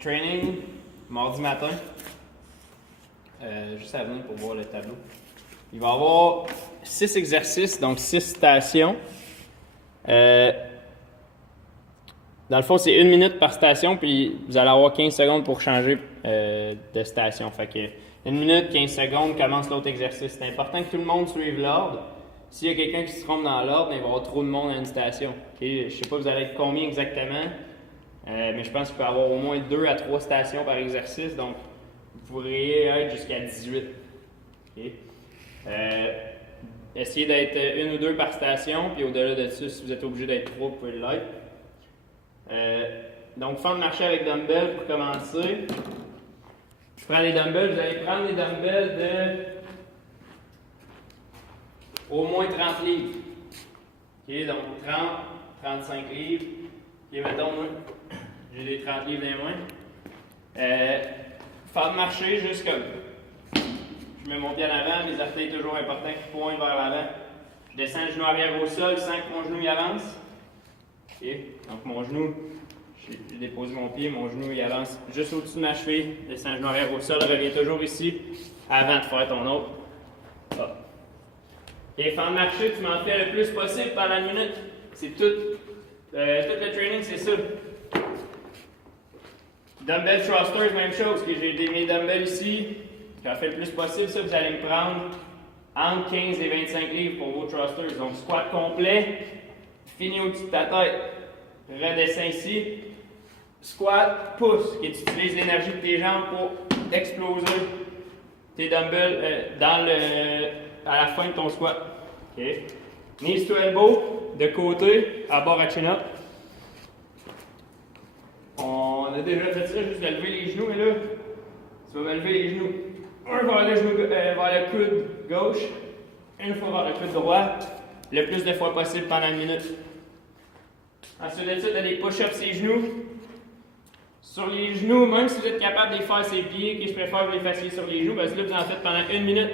Training, mardi matin. Juste à venir pour voir le tableau. Il va y avoir 6 exercices, donc 6 stations. Dans le fond, c'est 1 minute par station, puis vous allez avoir 15 secondes pour changer de station. Fait que 1 minute, 15 secondes, commence l'autre exercice. C'est important que tout le monde suive l'ordre. S'il y a quelqu'un qui se trompe dans l'ordre, il va y avoir trop de monde à une station. Okay? Je ne sais pas vous allez être combien exactement, mais je pense qu'il peut y avoir au moins 2 à 3 stations par exercice, donc vous pourriez être jusqu'à 18. Okay? Essayez d'être 1 ou 2 par station, puis au-delà de ça, si vous êtes obligé d'être 3, vous pouvez l'être. Donc, faire de marcher avec dumbbell pour commencer. Je prends les dumbbells, vous allez prendre les dumbbells de au moins 30 livres. Okay, donc 30, 35 livres. Et mettons, moi, j'ai des 30 livres dans les mains. Faire de marcher juste comme. Je mets mon pied en avant, mes orteils toujours importants qui pointent vers l'avant. Je descends le genou arrière au sol sans que mon genou y avance. Okay. Donc mon genou, j'ai déposé mon pied, mon genou il avance juste au-dessus de ma cheville. Descends le genou arrière au sol, reviens toujours ici avant de faire ton autre. Hop. Et faire marcher, tu m'en fais le plus possible pendant 1 minute. C'est tout le training, c'est ça. Dumbbell thrusters, même chose. J'ai mes dumbbells ici. J'en fais le plus possible. Ça, vous allez me prendre entre 15 et 25 livres pour vos thrusters. Donc, squat complet, fini au-dessus de ta tête. Redescends ici. Squat, pousse. Et tu utilises l'énergie de tes jambes pour exploser tes dumbbells à la fin de ton squat. Okay. Knees to elbow, de côté, à bord à chin-up. On a déjà fait ça, juste de lever les genoux, mais là, tu vas me lever les genoux. Un vers le coude gauche, une fois vers le coude droit, le plus de fois possible pendant 1 minute. Ensuite de ça, tu as des push-ups sur les genoux. Sur les genoux, même si vous êtes capable de les faire sur les pieds, que je préfère que vous les fassiez sur les genoux, parce que là, vous en faites pendant 1 minute.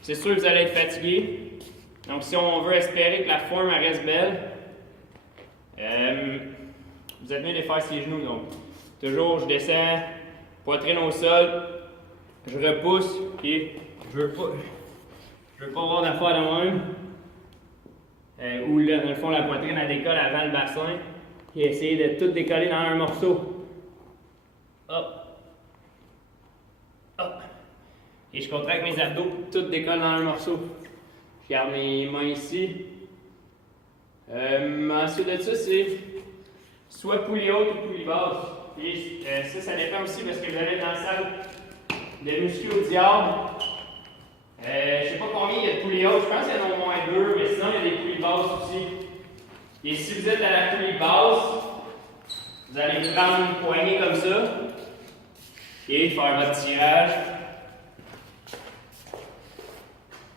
C'est sûr que vous allez être fatigué. Donc, si on veut espérer que la forme reste belle, vous êtes mieux de les faire sur les genoux. Donc, toujours, je descends, poitrine au sol, je repousse, et je veux pas avoir d'affaire de même. Ou là, dans le fond, la poitrine elle décolle avant le bassin. Et essayer de tout décoller dans un morceau. Hop. Hop. Et je contracte mes abdos, tout décolle dans un morceau. Je garde mes mains ici. Ensuite de ça, c'est soit poulie haute ou poulie basse. Et ça dépend aussi parce que vous allez être dans la salle de muscu au diable. Je ne sais pas combien il y a de poulies hautes, je pense qu'il y en a au moins 2, mais sinon il y a des poulies basses aussi. Et si vous êtes à la poulie basse, vous allez prendre une poignée comme ça et faire votre tirage.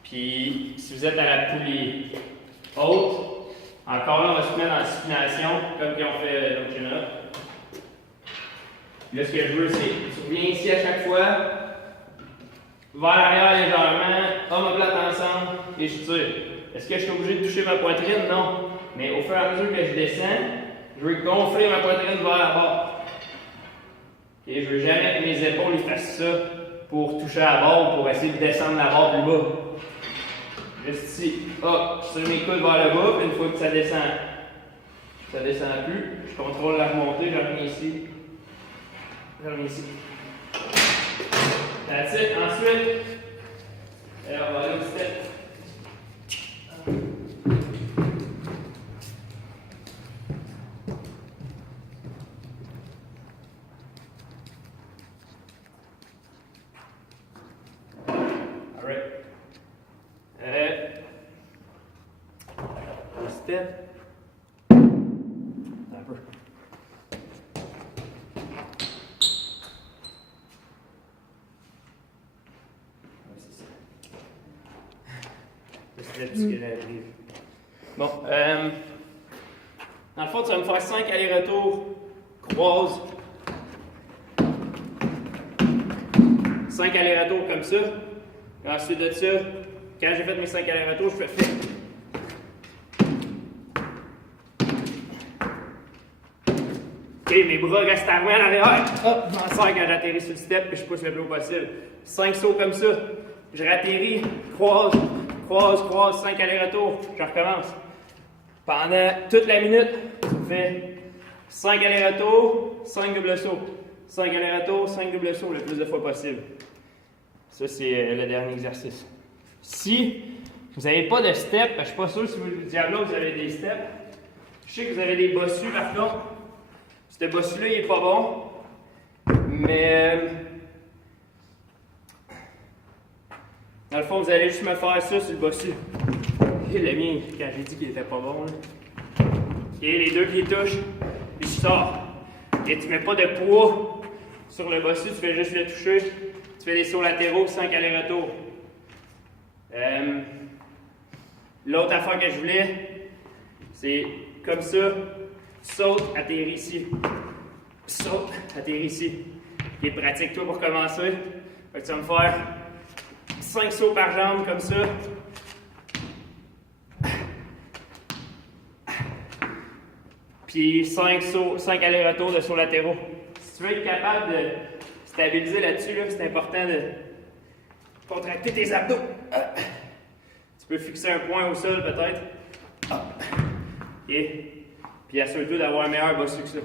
Puis si vous êtes à la poulie haute, encore là on va se mettre en supination comme ils ont fait l'autre chin-up. Là ce que je veux c'est que tu reviens ici à chaque fois. Vers l'arrière légèrement, omoplate ensemble et je tire. Est-ce que je suis obligé de toucher ma poitrine? Non. Mais au fur et à mesure que je descends, je veux gonfler ma poitrine vers la barre. Okay, je veux jamais que mes épaules fassent ça pour toucher la barre ou pour essayer de descendre la barre plus bas. Juste ici. Hop, je tire mes coudes vers le bas, puis une fois que ça descend plus, je contrôle la remontée, je reviens ici. Je reviens ici. That's it. Ensuite, on va aller au step. All right. Au step. Un peu. Bon, dans le fond, tu vas me faire 5 allers-retours, croise. 5 allers-retours comme ça. Et ensuite de ça, quand j'ai fait mes 5 allers-retours, je fais flip. OK, mes bras restent à main en arrière. Hop, je m'en sers quand j'atterris sur le step et je pousse le plus haut possible. 5 sauts comme ça. Je ratterris, croise, croise, croise, 5 allers-retours. Je recommence. Pendant toute la minute, tu fais 5 allers-retours, 5 doubles sauts. 5 allers-retours, 5 doubles sauts le plus de fois possible. Ça, c'est le dernier exercice. Si vous n'avez pas de step, je ne suis pas sûr si vous Diablo, vous avez des steps. Je sais que vous avez des bossus par contre. Ce bossu-là, il n'est pas bon. Mais dans le fond, vous allez juste me faire ça sur le bossu. Et le mien, quand j'ai dit qu'il était pas bon, là. Et les deux pieds touchent, puis je sors. Et tu mets pas de poids sur le bossu, tu fais juste le toucher. Tu fais des sauts latéraux, 5 allers-retours. L'autre affaire que je voulais, c'est comme ça. Tu sautes, atterris ici. Saute, atterris ici. Et pratique-toi pour commencer. Fait que tu vas me faire 5 sauts par jambe comme ça. Puis 5 allers-retours de sauts latéraux. Si tu veux être capable de stabiliser là-dessus, là, c'est important de contracter tes abdos. Tu peux fixer un point au sol peut-être. Et puis assure-toi d'avoir un meilleur bossu que ça.